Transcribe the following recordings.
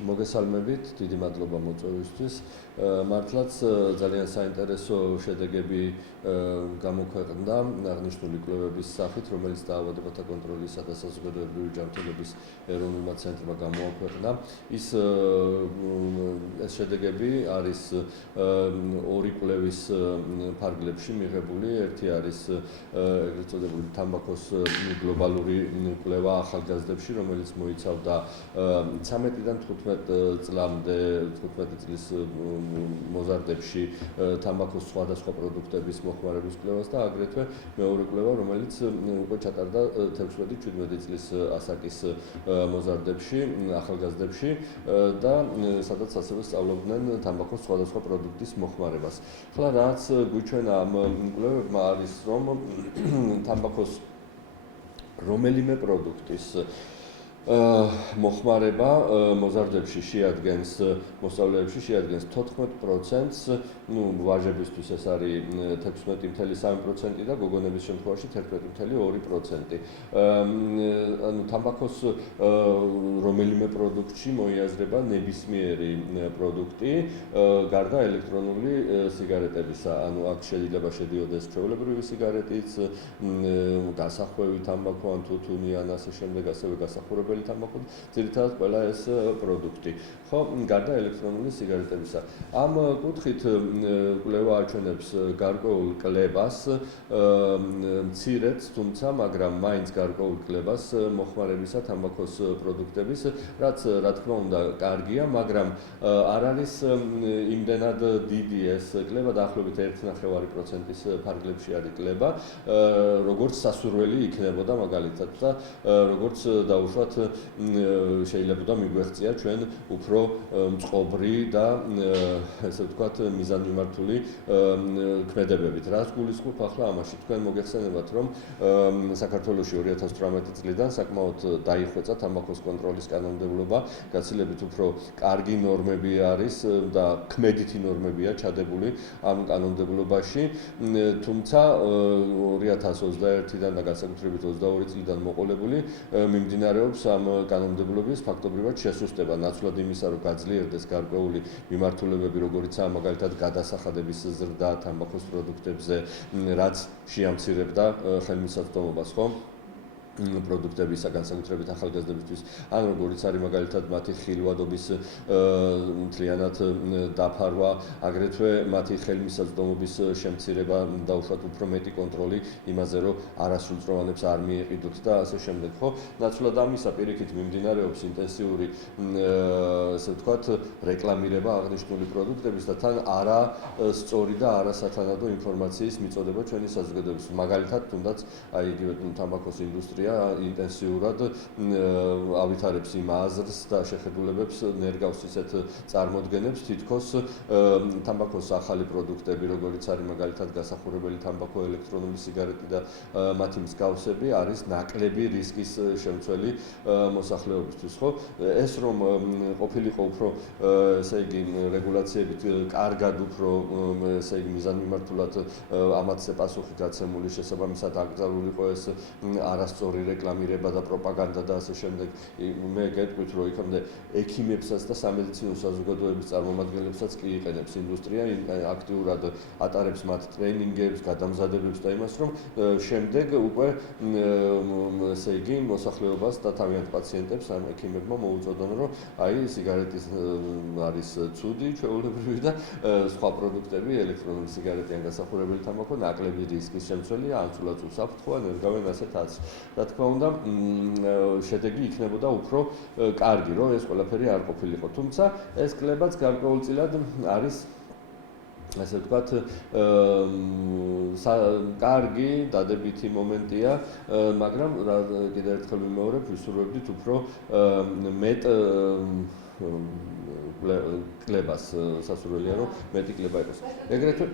მოგესალმებით, დიდი მადლობა მოწვევისთვის. მართლაც ძალიან საინტერესო შედეგები გამოქვეყნდა აღნიშნული კვლევების სახით, რომელიც დაავადებათა კონტროლისა და საზოგადოებრივი ჯანმრთელობის ეროვნულმა ცენტრმა გამოაქვეყნა. ეს შედეგები არის ორი კვლევის ფარგლებში მიღებული. ერთი არის ეგრეთ წოდებული თამბაქოს გლობალური კვლევა ახალგაზრდებში, რომელიც მოიცავდა 13-დან 15 წლამდე 15 წლის მოზარდებში თამბაქოს სხვადასხვა პროდუქტების მოხმარების კვლევას და აგრეთვე მეორე კვლევა, რომელიც უკვე ჩატარდა 16-17 წლის ასაკის მოზარდებში, ახალგაზრდებში და სადაც ასევე სწავლობდნენ თამბაქოს სხვადასხვა პროდუქტის მოხმარებას. ახლა რაც გვიჩვენა ამ კვლევებმა არის, რომ თამბაქოს რომელიმე პროდუქტის მოხმარება მოზარდებში შეადგენს მოსწავლეებში შეადგენს 14%, ვაჟებისთვის ეს არის 16.3% და გოგონების შემთხვევაში 11.2%. ანუ თამბაქოს რომელიმე პროდუქტში მოიაზრება ნებისმიერი პროდუქტი, გარდა ელექტრონული სიგარეტებისა. ანუ აქ შეიძლება შედიოდეს ჩვეულებრივი სიგარეტიც, გასახვევი თამბაქო ან თუთუნი ან ასე შემდეგ, ასევე გასახურებელი თამბაქო, ძირითადად ყველა ეს პროდუქტი. ხო, გარდა ელექტრონული სიგარეტებისა. ამ კუთხით კვლევა აჩვენებს გარკვეულ კლებას, მცირედს, თუმცა, მაგრამ მაინც გარკვეულ კლებას მოხმარებისა თამბაქოს პროდუქტების, რაც რა თქმა უნდა კარგია, მაგრამ არ არის იმდენად დიდი ეს კლება, დაახლოებით 1.5%-ის ფარგლებში არის კლება, როგორც სასურველი იქნებოდა მაგალითად და როგორც დაუშვათ შეიძლება მიგვეღწია ჩვენ უფრო მწყობრი და ესე ვთქვათ მიზანმიმართული ქმედებებით. რაც გულისხმობ ახლა ამაში, თქვენ მოგეხსენებათ, რომ საქართველოში 2018 წლიდან საკმაოდ დაიხვეწა თამბაქოს კონტროლის კანონმდებლობა, გაცილებით უფრო კარგი ნორმები არის და ქმედითი ნორმებია ჩადებული ამ კანონმდებლობაში, თუმცა 2021-დან და განსაკუთრებით 22 წლიდან მოყოლებული მიმდინარეობს ამ კანონმდებლობის ფაქტობრივად შესუსტება, ნაცვლად იმისა, რომ გაძლიერდეს გარკვეული მიმართულებები, როგორიცაა მაგალითად გადასახადების ზრდა თამბაქოს პროდუქტებზე, რაც შეამცირებდა ხელმისაწვდომობას, ხო? პროდუქტების განსაკუთრებით ახალგაზრდებისთვის, ან როგორც არის მაგალითად მათი ხილვადობის მთლიანად დაფარვა, აგრეთვე მათი ხელმისაწვდომობის შემცირება, დაუშვათ უფრო მეტი კონტროლი იმაზე, რომ არასრულწლოვანებს არ მიეყიდოთ და ასე შემდეგ, ხო? ნაცვლად ამისა პირიქით მიმდინარეობს ინტენსიური ასე ვთქვათ რეკლამირება აღნიშნული პროდუქტების და თან არასწორი და არასათანადო ინფორმაციის მიწოდება ჩვენი საზოგადოების. მაგალითად, თუნდაც აი იგივე თამბაქოს ინდუსტრია ინტენსიურად ავითარებს იმ აზრს და შეხედულებებს ნერგავს ისეთ წარმოდგენებს, თითქოს თამბაქოს ახალი პროდუქტები, როგორიც არის მაგალითად გასახურებელი თამბაქო, ელექტრონული სიგარეტი და მათი მსგავსები, არის ნაკლები რისკის შემცველი მოსახლეობისთვის, ხო? ეს რომ ყოფილიყო უფრო ესე იგი რეგულაციებით კარგად უფრო ესე იგი მიზანმიმართულად ამათზე პასუხი გაცემული, შესაბამისად აკრძალულიყო ეს არასწორი რეკლამირება და პროპაგანდა და ასე შემდეგ. მე გეტყვით, რომ იქამდე ექიმებსაც და სამედიცინო საზოგადოების წარმომადგენლებსაც კი იყენებს ინდუსტრია, აქტიურად ატარებს მათ ტრენინგებს, გადამზადებებს და იმას, რომ შემდეგ უკვე ესე იგი მოსახლეობას და თავიანთ პაციენტებს ამ ექიმებმა მოუწოდონ, რომ აი სიგარეტის არის ცუდი, ჩვეულებრივი და სხვა პროდუქტები, ელექტრონული სიგარეტი ან გასახურებელი თამბაქო ნაკლები რისკის შემცველია, ან ცუდად უსაფრთხოა, ნერგავენ ასეთაც. რა თქმა უნდა, შედეგი იქნებოდა უფრო კარგი, რომ ეს ყველაფერი არ ყოფილიყო. თუმცა ეს კლებაც გარკვეულწილად არის ასე ვთქვათ, კარგი, დადებითი მომენტია, მაგრამ კიდევ ერთხელ ვიმეორებ, ვისურვებდით უფრო მეტ კლებას, სასურველია, რომ მეტი კლება იყოს. ეგრეთვე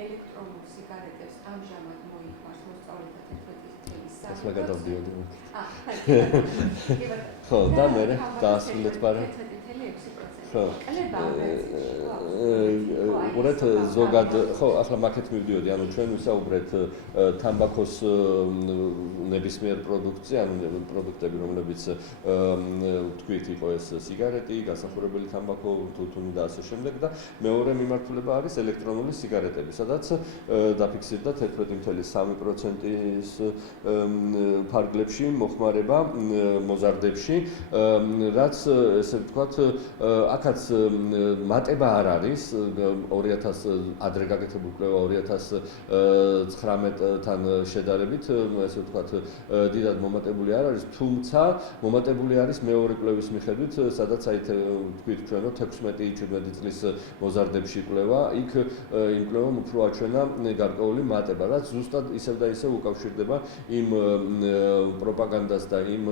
ელექტრონულ სიგარეტებს ამჟამად მოიხმარს მოსწავლეთა 11 წლის ახლა გადავდიოდი. ხო, და მე დაასრულეთ პარა. 11.6%. ხო. კლება უბრალოდ ზოგად ხო ახლა მაგეთ მივდიოდი ანუ ჩვენ ვისაუბრეთ თამბაქოს ნებისმიერ პროდუქტზე ანუ პროდუქტები რომლებიც თქვით იყო ეს სიგარეტი, გასახურებელი თამბაქო, თუთუნი და ასე შემდეგ და მეორე მიმართულება არის ელექტრონული სიგარეტები, სადაც დაფიქსირდა 11.3%-ის ფარგლებში მოხმარება მოზარდებში, რაც ესე ვთქვათ, აქაც მატება არ არის 2000 ადრე გაკეთებული კვლევა 2019-თან შედარებით, ესე ვთქვათ, დიდად მომატებული არ არის, თუმცა მომატებული არის მეორე კვლევის მიხედვით, სადაც აი თქვით ჩვენო 16-17 წლის მოზარდებში კვლევა, იქ იმ კვლევამ უფრო აჩვენა გარკვეული მატება, რაც ზუსტად ისევ და ისევ უკავშირდება იმ პროპაგანდას და იმ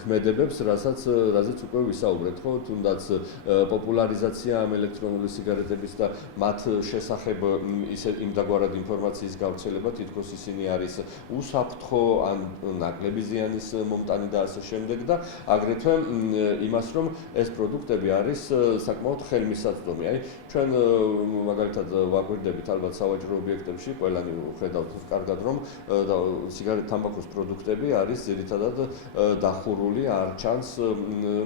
ქმედებებს, რაზეც უკვე ვისაუბრეთ, ხო, თუნდაც პოპულარიზაცია ამ ელექტრონული სიგარეტების და მათ შესახებ იმდაგვარად ინფორმაციის გავრცელება, თითქოს ისინი არის უსაფრთხო ან ნაკლები ზიანის მომტანი და ასე შემდეგ და აგრეთვე იმას, რომ ეს პროდუქტები არის საკმაოდ ხელმისაწვდომი. აი, ჩვენ მაგალითად ვაგვირდებით ალბათ სავაჭრო ობიექტებში, ყველანი ხედავთ კარგად, რომ თამბაქოს პროდუქტები არის ძირითადად დახურული, არ ჩანს,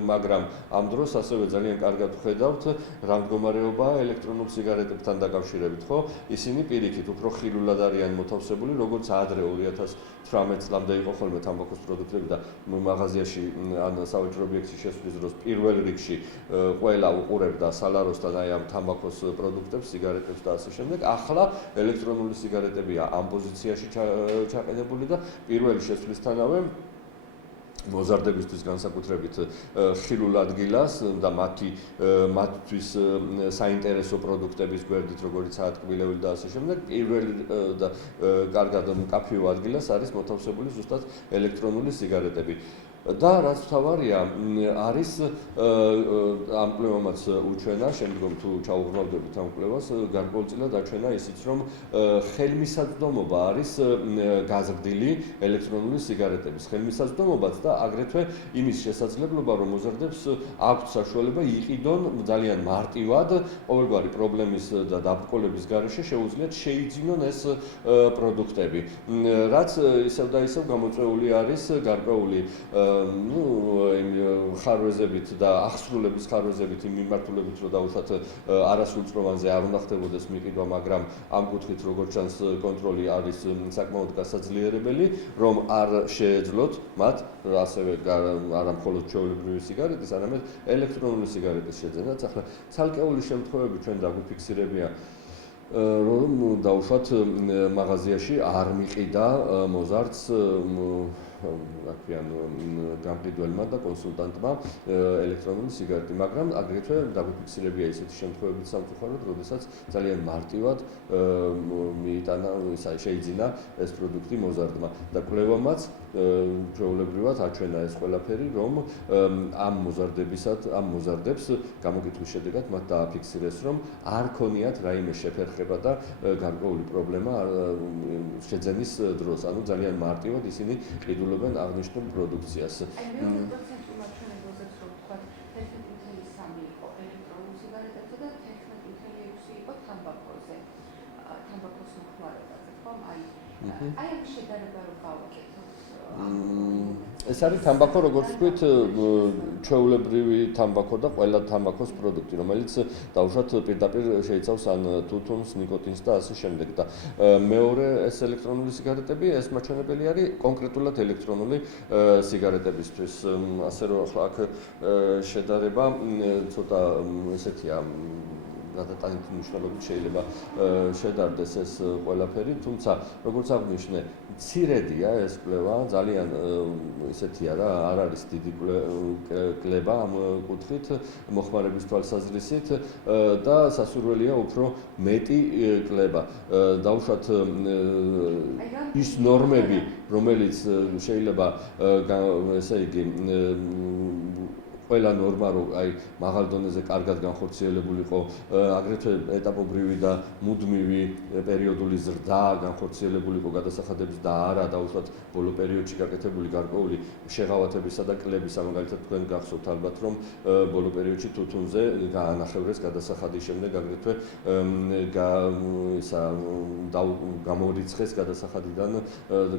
მაგრამ ამ დროს ასევე ძალიან კარგად ვხედავთ, რა მდგომარეობაა ელექტრონულ სიგარეტებთან დაკავშირებით, ხო? ისინი პირიქით უფრო ხილულად არიან მოთავსებული, როგორც ადრე 2018 წლამდე იყო ხოლმე თამბაქოს პროდუქტები და მაღაზიაში ან სავაჭრო ობიექტში შესვლის დროს პირველ რიგში ყველა უყურებდა სალაროსთან აი ამ თამბაქოს პროდუქტებს, სიგარეტებს და ასე შემდეგ. ახლა ელექტრონული სიგარეტებია ამ პოზიციაში ჩაყენებული და პირველი შესვლისთანავე მოზარდებისთვის განსაკუთრებით ხილულ ადგილას და მათთვის საინტერესო პროდუქტების გვერდით, როგორიცაა ტკბილეული და ასე შემდეგ, პირველი და კარგად მკაფიო ადგილას არის მოთავსებული ზუსტად ელექტრონული სიგარეტები. და რაც თავარია არის ამ კვლევამაც უჩვენა, შემდგომ თუ ჩაუღრმავდებით ამ კვლევას, გარკვეულწილად აჩვენა ისიც, რომ ხელმისაწვდომობა არის გაზრდილი ელექტრონული სიგარეტების ხელმისაწვდომობაც და აგრეთვე იმის შესაძლებლობა, რომ მოზარდებს აქვთ საშუალება იყიდონ ძალიან მარტივად ყოველგვარი პრობლემის და დაბრკოლების გარეშე შეუძლიათ შეიძინონ ეს პროდუქტები, რაც ისევ და ისევ გამოწვეული არის გარკვეული ხარვეზებით და ახსრულების ხარვეზებით იმ მიმართულებით, რომ დაუშვათ არასრულწლოვანზე არ უნდა ხდებოდეს მიყიდვა, მაგრამ ამ კუთხით როგორც ჩანს კონტროლი არის საკმაოდ გასაძლიერებელი, რომ არ შეეძლოთ მათ ასევე არა მხოლოდ ჩვეულებრივი სიგარეტის, არამედ ელექტრონული სიგარეტის შეძენაც. ახლა ცალკეული შემთხვევები ჩვენ დაგვიფიქსირებია, რომ დაუშვათ მაღაზიაში არ მიყიდა მოზარდს აქვიან გამყიდველმა და კონსულტანტმა ელექტრონული სიგარეტი, მაგრამ აგრეთვე დაგვიფიქსირებია ისეთი შემთხვევებიც სამწუხაროდ, როდესაც ძალიან მარტივად მიიტანა, შეიძინა ეს პროდუქტი მოზარდმა და კვლევამაც ჩვეულებრივად აჩვენა ეს ყველაფერი, რომ ამ მოზარდებს გამოკითხვის შედეგად მათ დააფიქსირეს, რომ არ ქონიათ რაიმე შეფერხება და გარკვეული პრობლემა შეძენის დროს, ანუ ძალიან მარტივად ისინი ყიდულობენ აღნიშნულ პროდუქციას. აი, მეორე პროცენტი მაჩვენებელზეც რომ ვთქვათ, 11.3 იყო ელექტრონულ სიგარეტებზე და 11.6 იყო თამბაქოზე, თამბაქოს მოხმარებაზე, ხომ? აი ამ შედარება რომ გავაკეთოთ. ეს არის თამბაქო, როგორც ვთქვით, ჩვეულებრივი თამბაქო და ყველა თამბაქოს პროდუქტი, რომელიც დაუშვათ პირდაპირ შეიცავს ან თუთუნს, ნიკოტინს და ასე შემდეგ. და მეორე ეს ელექტრონული სიგარეტები, ეს მაჩვენებელი არის კონკრეტულად ელექტრონული სიგარეტებისთვის. ასე რომ ახლა აქ შედარება ცოტა ესეთია გადატანითი მნიშვნელობით შეიძლება შედარდეს ეს ყველაფერი, თუმცა როგორც აღნიშნე, მცირედია ეს კვლევა, ძალიან ესეთია რა, არ არის დიდი კლება ამ კუთხით მოხმარების თვალსაზრისით და სასურველია უფრო მეტი კლება. დაუშვათ ის ნორმები, რომელიც შეიძლება ესე იგი ყველა ნორმა რომ აი მაღალ დონეზე კარგად განხორციელებულიყო, აგრეთვე ეტაპობრივი და მუდმივი პერიოდული ზრდა განხორციელებულიყო გადასახადების და არა დაუშვათ ბოლო პერიოდში გაკეთებული გარკვეული შეღავათებისა და კლებისა, მაგალითად თქვენ გახსოვთ ალბათ რომ ბოლო პერიოდში თუთუნზე გაანახევრეს გადასახადის შემდეგ აგრეთვე გამორიცხეს გადასახადიდან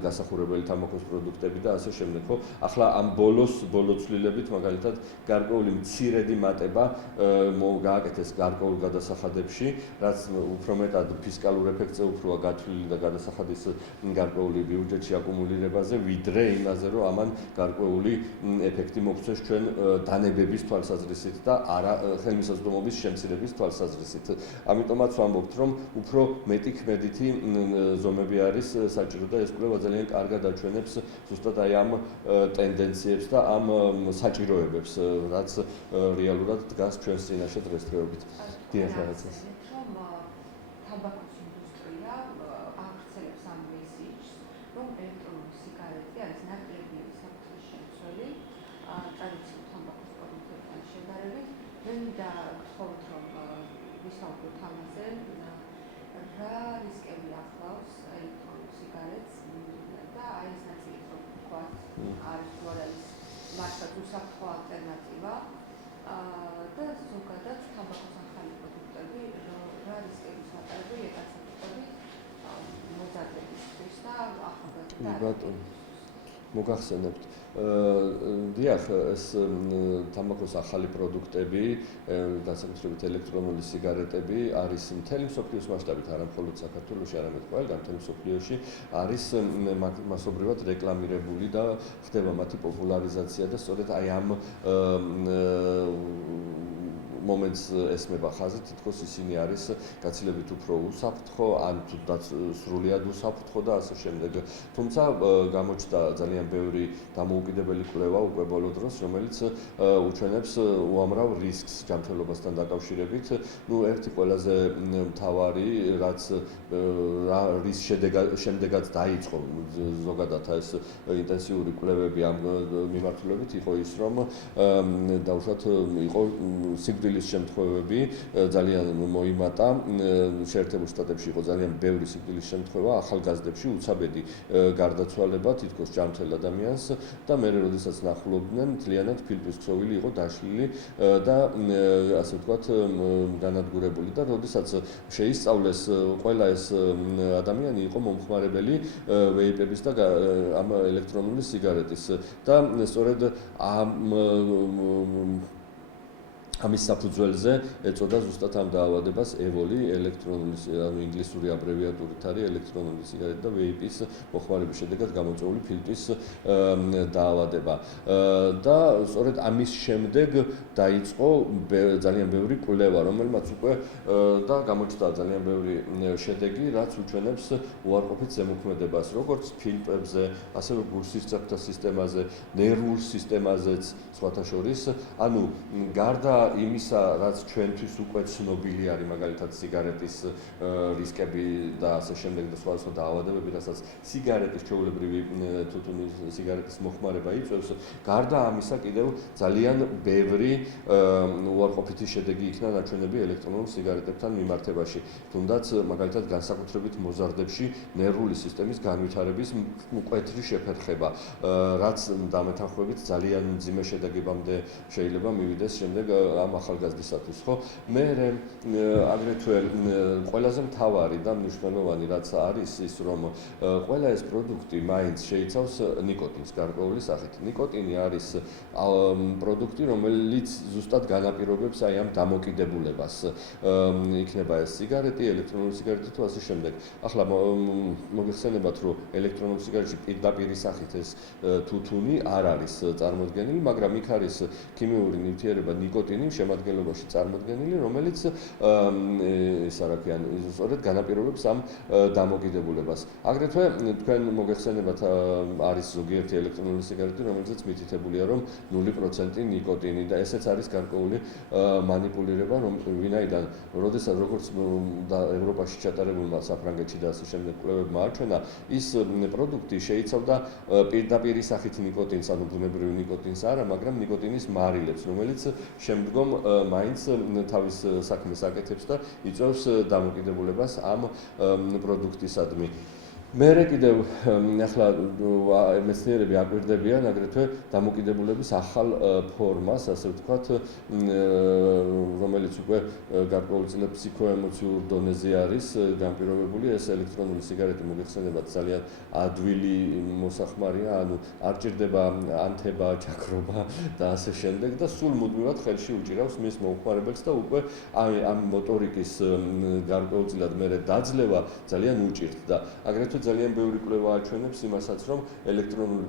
გასახურებელი თამბაქოს პროდუქტები და ასე შემდეგ, ხო? ახლა ამ ბოლო ცვლილებით მაგალითად გარკვეული მცირედი მატება გააკეთეს გარკვეულ გადასახადებში, რაც უფრო მეტად ფისკალურ ეფექტზე უფროა გათვლილი და გადასახადის გარკვეული ბიუჯეტში აკუმულირებაზე, ვიდრე იმაზე, რომ ამან გარკვეული ეფექტი მოგვცეს ჩვენ დანებების თვალსაზრისით და არა ხელმისაწვდომობის შემცირების თვალსაზრისით. ამიტომაც ვამბობთ, რომ უფრო მეტი ქმედითი ზომები არის საჭირო და ეს კვლევა ძალიან კარგად აჩვენებს ზუსტად აი ამ ტენდენციებს და ამ საჭიროებებს, რაც რეალურად დგას ჩვენს წინაშე დღესდღეობით. დიახ, რაღაცას. რომ თამბაქოს ინდუსტრია აღწევს ამ მესიჯს, რომ ელექტრონული სიგარეტი არის ნაკლები საფრთხის შემცველი ტრადიციული თამბაქოს პროდუქტებთან შედარებით. მე მინდა გთხოვთ, რომ ვისაუბროთ ამაზე, რა რისკები ახლავს ელექტრონულ სიგარეტს და აი ეს ნაწილი რომ ვთქვათ, არის თუ არ არის მართლაც უსაფრთხო ალტერნატივა და ზოგადად თამბაქოს ახალი პროდუქტები რა რისკების მატარებელია განსაკუთრებით მოზარდებისთვის და ახალგაზრდა მოგახსენებთ. დიახ, ეს თამბაქოს ახალი პროდუქტები, განსაკუთრებით ელექტრონული სიგარეტები არის მთელი მსოფლიოს მასშტაბით, არა მხოლოდ საქართველოში, არამედ ყველგან მთელ მსოფლიოში არის მასობრივად რეკლამირებული და ხდება მათი პოპულარიზაცია და სწორედ აი ამ მომენტს ესმება ხაზი, თითქოს ისინი არის გაცილებით უფრო უსაფრთხო, ან თუნდაც სრულიად უსაფრთხო და ასე შემდეგ. თუმცა გამოჩნდა ძალიან ბევრი დამოუკიდებელი კვლევა უკვე ბოლო დროს, რომელიც უჩვენებს უამრავ რისკს ჯანმრთელობასთან დაკავშირებით. ერთი ყველაზე მთავარი, რაც რის შემდეგაც დაიწყო ზოგადად ეს ინტენსიური კვლევები ამ მიმართულებით იყო ის, რომ დაუშვათ იყო სიკვდილის შემთხვევები ძალიან მოიმატა. შეერთებულ შტატებში იყო ძალიან ბევრი სიკვდილის შემთხვევა, ახალგაზრდებში უცაბედი გარდაცვალება თითქოს ჯანმრთელ ადამიანს და მე როდესაც ნახულობდნენ, მთლიანად ფილტვის ქსოვილი იყო დაშლილი და ასე ვთქვათ განადგურებული და როდესაც შეისწავლეს ყველა ეს ადამიანი იყო მომხმარებელი ვეიპების და ამ ელექტრონული სიგარეტის და სწორედ ამის საფუძველზე ეწოდა ზუსტად ამ დაავადებას ევოლი, ელექტრონული, ანუ ინგლისური აბრევიატურით არის ელექტრონული სიგარეტი და ვეიპის მოხმარების შედეგად გამოწვეული ფილტვის დაავადება. და სწორედ ამის შემდეგ დაიწყო ძალიან ბევრი კვლევა, რომელმაც უკვე და გამოჩნდა ძალიან ბევრი შედეგი, რაც უჩვენებს უარყოფით ზემოქმედებას, როგორც ფილტვებზე, ასევე გულსისწრაფთა სისტემაზე, ნერვულ სისტემაზეც, სხვათა შორის, ანუ გარდა იმისა, რაც ჩვენთვის უკვე ცნობილი არის, მაგალითად სიგარეტის რისკები და ასე შემდეგ და სხვა დაავადებები, რასაც სიგარეტის ჩვეულებრივი თუთუნის სიგარეტის მოხმარება იწვევს, გარდა ამისა კიდევ ძალიან ბევრი უარყოფითი შედეგი იქნა ნაჩვენები ელექტრონულ სიგარეტებთან მიმართებაში. თუნდაც მაგალითად განსაკუთრებით მოზარდებში ნერვული სისტემის განვითარების მკვეთრი შეფერხება, რაც დამეთანხმებით ძალიან მძიმე შედეგებამდე შეიძლება მივიდეს შემდეგ ამ ახალგაზრდისათვის, ხო? მე აგრეთვე ყველაზე მთავარი და მნიშვნელოვანი რაც არის ის, რომ ყველა ეს პროდუქტი მაინც შეიცავს ნიკოტინს გარკვეული სახით. ნიკოტინი არის პროდუქტი, რომელიც ზუსტად განაპირობებს აი ამ დამოკიდებულებას. იქნება ეს სიგარეტი, ელექტრონული სიგარეტი თუ ასე შემდეგ. ახლა მოგეხსენებათ, რომ ელექტრონულ სიგარეტში პირდაპირი სახით ეს თუთუნი არ არის წარმოდგენილი, მაგრამ იქ არის ქიმიური ნივთიერება ნიკოტინი, შემადგენლობაში წარმოდგენილი, რომელიც ეს რა ქვია, სწორედ განაპირობებს ამ დამოკიდებულებას. აგრეთვე თქვენ მოგეხსენებათ არის ზოგიერთი ელექტრონული სიგარეტი, რომელზეც მითითებულია, რომ 0% ნიკოტინი და ესეც არის გარკვეული მანიპულირება, ვინაიდან როდესაც როგორც ევროპაში ჩატარებულმა საფრანგეთში და ასე შემდეგ კვლევებმა აჩვენა, ის პროდუქტი შეიცავდა პირდაპირ სახით ნიკოტინს, ანუ ბუნებრივ ნიკოტინს არა, მაგრამ ნიკოტინის მარილებს, რომელიც შემდგომ მაინც თავის საქმეს აკეთებს და იწვევს დამოკიდებულებას ამ პროდუქტისადმი. მერე კიდევ ახლა მეცნიერები აკვირდებიან აგრეთვე დამოკიდებულების ახალ ფორმას, ასე ვთქვათ, რომელიც უკვე გარკვეულწილად ფსიქოემოციურ დონეზე არის განპირობებული. ეს ელექტრონული სიგარეტი მოგეხსენებათ ძალიან ადვილი მოსახმარია, ანუ არ ჭირდება ანთება, ჩაქრობა და ასე შემდეგ და სულ მუდმივად ხელში უჭირავს მის მომხმარებელს და უკვე ამ მოტორიკის გარკვეულწილად მერე დაძლევა ძალიან უჭირთ და აგრეთვე ძალიან ბევრი კვლევა აჩვენებს იმასაც, რომ ელექტრონული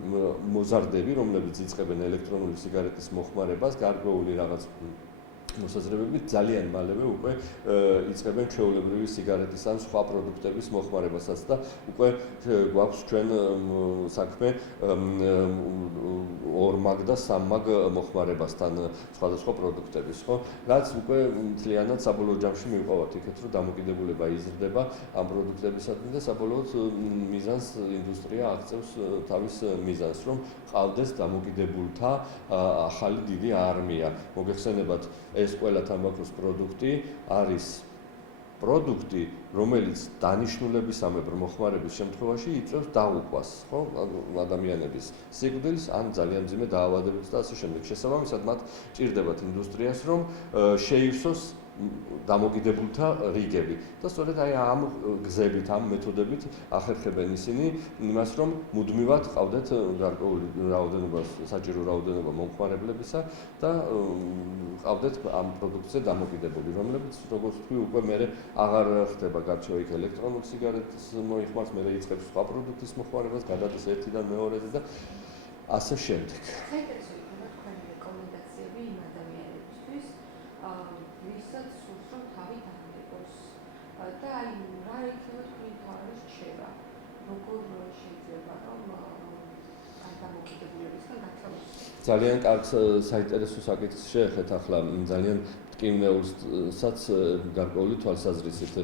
მოზარდები, რომლებიც იწყებენ ელექტრონული სიგარეტის მოხმარებას, გარკვეული რაღაც მოსაზრებებით ძალიან მალევე უკვე იწყებენ ჩვეულებრივი სიგარეტის ან სხვა პროდუქტების მოხმარებასაც და უკვე გვაქვს ჩვენ საქმე ორმაგ და სამმაგ მოხმარებასთან სხვადასხვა პროდუქტების, ხო? რაც უკვე მთლიანად საბოლოო ჯამში მივყავართ იქეთ, რომ დამოკიდებულება იზრდება ამ პროდუქტებისადმი და საბოლოოდ მიზანს ინდუსტრია აღწევს თავის მიზანს, რომ ყავდეს დამოკიდებულთა ახალი დიდი არმია. მოგეხსენებათ ეს ყველა თამბაქოს პროდუქტი არის პროდუქტი, რომელიც დანიშნულებისამებრ მოხმარების შემთხვევაში იწვევს დაღუპვას, ხო, ადამიანების სიკვდილს ან ძალიან მძიმე დაავადებებს და ასე შემდეგ. შესაბამისად, მათ ჭირდებათ ინდუსტრიას, რომ შეივსოს დამოკიდებულთა რიგები და სწორედ აი ამ გზებით, ამ მეთოდებით ახერხებენ ისინი იმას, რომ მუდმივად ყავდეთ გარკვეული რაოდენობა, საჭირო რაოდენობა მომხმარებლებისა და ყავდეთ ამ პროდუქტზე დამოკიდებული, რომლებიც როგორც ვთქვი, უკვე მერე აღარ ხდება გარჩევა იქ ელექტრონულ სიგარეტის მოიხმარს, მერე იწყებს სხვა პროდუქტის მოხმარებას, გადადის ერთიდან მეორეზე და ასე შემდეგ. საინტერესო იქნება თქვენი რეკომენდაციები იმ ადამიანებისთვის, ვისაც სურს რომ თავი დადებოს და აი რა იქნება თქვენი თავი რჩება, როგორ შეიძლება რომ ამ დამოკიდებულებისგან გაცილდეს. ძალიან კარგ საინტერესო საკითხს შეეხეთ ახლა ძალიან მტკივნეულსაც გარკვეული თვალსაზრისით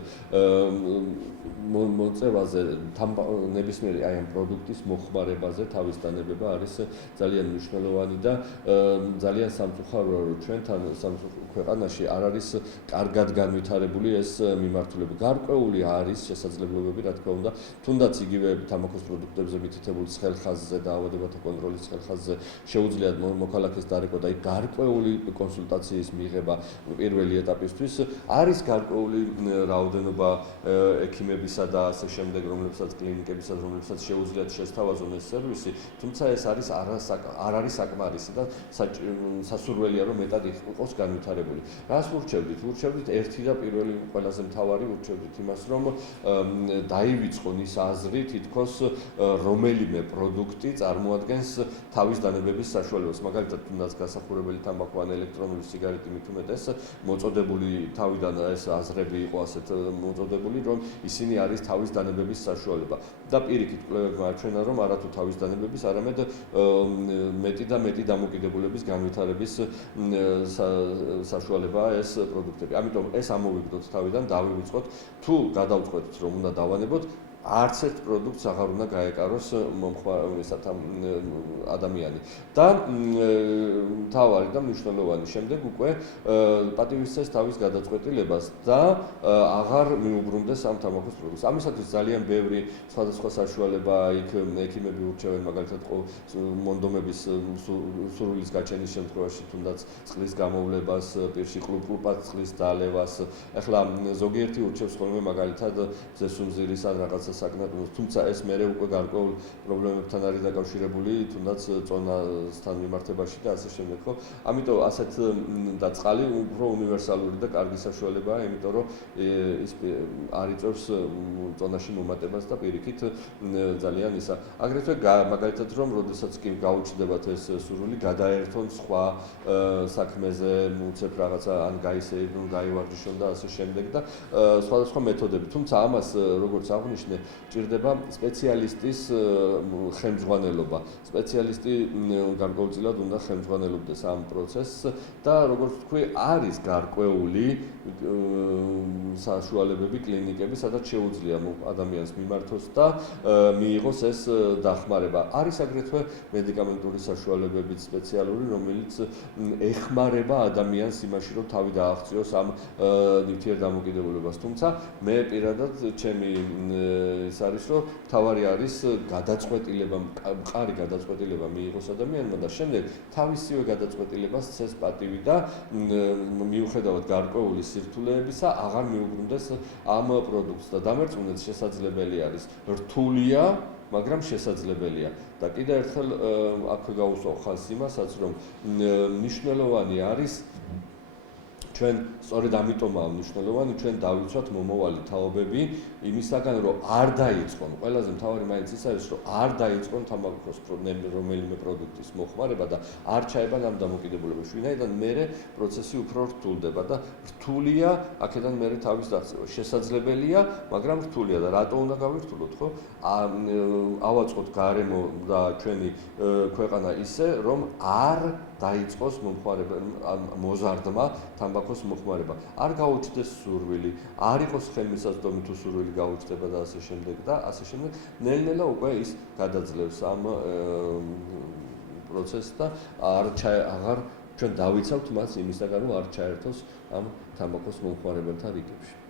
მოწევაზე ნებისმიერი აი ამ პროდუქტის მოხმარებაზე თავის დანებება არის ძალიან მნიშვნელოვანი და ძალიან სამწუხაროა რომ ჩვენთან ქვეყანაში არ არის კარგად განვითარებული ეს მიმართულება. გარკვეული არის შესაძლებლობები, რა თქმა უნდა, თუნდაც იგივე თამბაქოს პროდუქტებზე მითითებული ცხელხაზზე და დაავადებათა კონტროლის ცხელხაზზე შეუძლიათ მოქალაქეს დარეკვა და გარკვეული კონსულტაციის მიღება პირველი ეტაპისთვის არის გარკვეული რაოდენობა ექიმებისა და ასე შემდეგ, რომლებსაც კლინიკებისაც, რომლებსაც შეუძლიათ შესთავაზონ ეს სერვისი, თუმცა ეს არ არის საკმარისი და სასურველია რომ მეტად იყოს განვითარებული. რას ვურჩევდით? ვურჩევდით ერთი და პირველი ყველაზე მთავარი ვურჩევდით იმას, რომ დაივიწყონ ის აზრი, თითქოს რომელიმე პროდუქტი წარმოადგენს თავის დანებების საშუალებას. მაგალითად, თუნდაც გასახურებელი თამბაქო ან ელექტრონული სიგარეტი მით უმეტეს მოწოდებული თავიდან ეს აზრები იყო ასეთ მოწოდებული, რომ ისინი არის თავის დანებების საშუალება. და პირიქით კვლევებმა აჩვენა, რომ არათუ თავის დანებების, არამედ მეტი და მეტი დამოკიდებულების განვითარების საშუალებაა ეს პროდუქტები. ამიტომ ეს ამოვიგდოთ თავიდან, დავივიწყოთ, თუ გადავწყვეტთ, რომ უნდა დავანებოთ, არც ერთ პროდუქტს აღარ უნდა გაეკაროს ადამიანი. და მთავარი და მნიშვნელოვანი შემდეგ უკვე პატივისცეს თავის გადაწყვეტილებას და აღარ მიუბრუნდეს ამ თამბაქოს პროდუქტს. ამისათვის ძალიან ბევრი სხვადასხვა საშუალება იქ ექიმები ურჩევენ, მაგალითად მონდომების სურვილის გაჩენის შემთხვევაში, თუნდაც წყლის გამოვლებას, პირში ყლუპ-ყლუპად წყლის დალევას. ახლა ზოგიერთი ურჩევს ხოლმე მაგალითად ზესუმზირის ან რაღაცა საკნაკლებად, თუმცა ეს მერე უკვე გარკვეულ პრობლემებთან არის დაკავშირებული, თუნდაც წონასთან მიმართებაში და ასე შემდეგ, ხო? ამიტომ ასეთ და წყალი უფრო უნივერსალური და კარგი საშუალებაა, იმიტომ რომ ის არ იწევს წონაში მომატებას და პირიქით ძალიან ისა. აგრეთვე მაგალითად რომ როდესაც კი გაუჩნდებათ ეს სურვილი, გადაერთონ სხვა საქმეზე, უცებ რაღაცა ან გაისეირნონ, გაივარჯიშონ და ასე შემდეგ და სხვადასხვა მეთოდები. თუმცა ამას როგორც აღვნიშნე, ჭირდება სპეციალისტის ხელმძღვანელობა. სპეციალისტი გარკვეულწილად უნდა ხელმძღვანელობდეს ამ პროცესს და როგორც თქვი, არის გარკვეული საშუალებები, კლინიკები, სადაც შეუძლია ადამიანს მიმართოს და მიიღოს ეს დახმარება. არის აგრეთვე მედიკამენტური საშუალებებიც სპეციალური, რომელიც ეხმარება ადამიანს იმაში, რომ თავი დააღწიოს ამ ნივთიერ დამოკიდებულებას. თუმცა მე პირადად ჩემი ის არის, რომ თავარი არის გადაწყვეტილება, მყარი გადაწყვეტილება მიიღოს ადამიანმა და შემდეგ თავისივე გადაწყვეტილებას წეს პატივი და მიუხედავად გარკვეული სირთულეებისა აღარ მიუბრუნდეს ამ პროდუქტს და დამერწმუნდეთ შესაძლებელი არის. რთულია, მაგრამ შესაძლებელია. და კიდევ ერთხელ აქვე გაუსვავ ხაზს იმასაც, რომ მნიშვნელოვანი არის ჩვენ სწორედ ამიტომაა მნიშვნელოვანი ჩვენ დავიცვათ მომავალი თაობები იმისაგან რომ არ დაიწყონ ყველაზე მთავარი მაინც ის არის რომ არ დაიწყონ თამბაქოს რომელიმე პროდუქტის მოხმარება და არ ჩაებან ამ დამოკიდებულებაში ვინაიდან მერე პროცესი უფრო რთულდება და რთულია აქედან მერე თავის დაღწევა შესაძლებელია მაგრამ რთულია და რატო უნდა გავირთულოთ ხო ავაწყოთ გარემო და ჩვენი ქვეყანა ისე რომ არ დაიწყოს მომხმარება მოზარდმა თამბაქოს მოხმარება. არ გაუჩნდეს სურვილი, არ იყოს ხელმისაწვდომი თუ სურვილი გაუჩნდება და ასე შემდეგ და ასე შემდეგ. ნელ-ნელა უკვე ის გადაძლევს ამ პროცესს და აღარ ჩვენ დავიცავთ მას იმისაგან რომ არ ჩაერთოს ამ თამბაქოს მომხმარებელთა რიგებში.